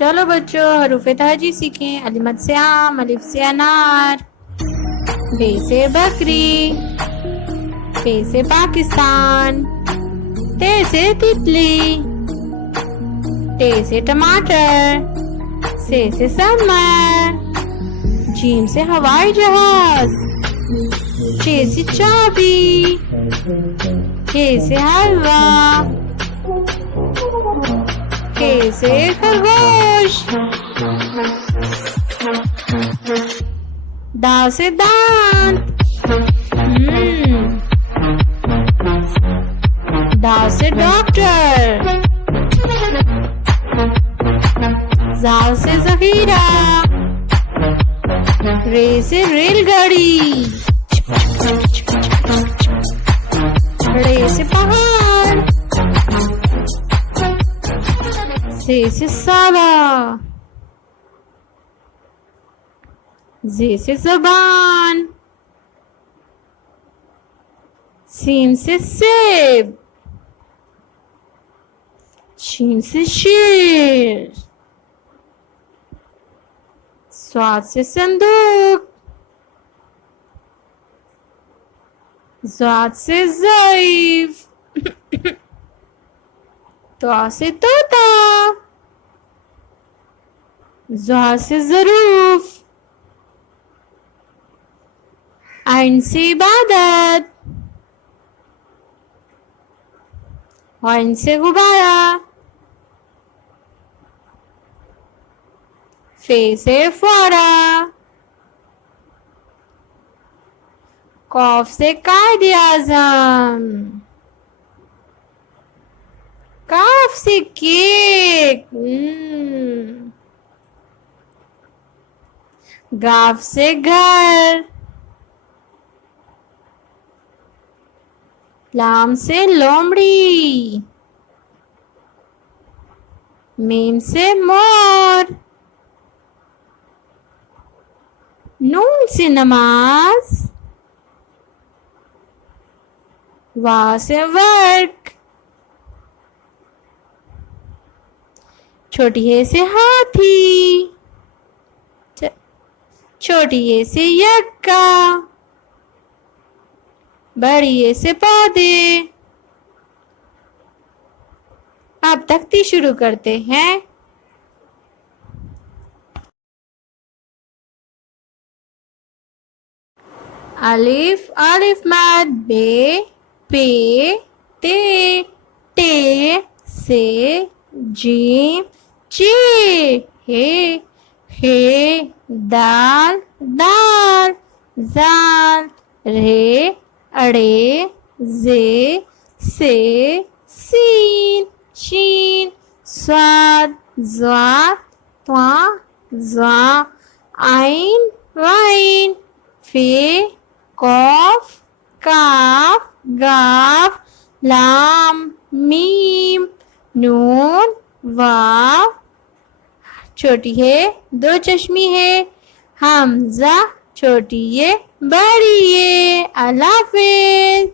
चलो बच्चों हरूफे तहजी सीखें। अलिमत से आम, अलिफ से अनार, बे से बकरी, पे से पाकिस्तान, ते से तितली, टे से टमाटर, से समर, जीम से हवाई जहाज, चे से चाबी, के से हलवा, के से खरगोश, दा से दांत, डा से डॉक्टर, जाल से जखीरा, रे से रेलगाड़ी, रे से पहाड़, से साला, जे से ज़बान, सीन से सेब, शीन से शेर, स्वाद से संदूक, ज़ाद से ज़ईफ, तवा से तोता, ज़ा से ज़रूफ, आइन से इबादत, वाइन से गुब्बारा, फे से फौरा, कौफ से कायदे आज़म, काफ से केक, गाफ से घर, लाम से लोमड़ी, मीम से मोर, नून से नमाज, वा से वर्क, छोटी है से हाथी, छोटी है से यक्का, बड़ी है से पौधे। अब तख्ती शुरू करते हैं। अलिफ अलिफ मद, बे पे ते टे से जीम चे, हे दाल दाल, जाल रे अड़े, जे से सीन शीन, स्वाद ज़्वा त्वा ज़्वा, आइन वाइन, फे कौफ काफ गाफ, लाम मीम, नून वाव, छोटी है दो चश्मी है, हमजा छोटी है बड़ी है। अल्लाह हाफिज़।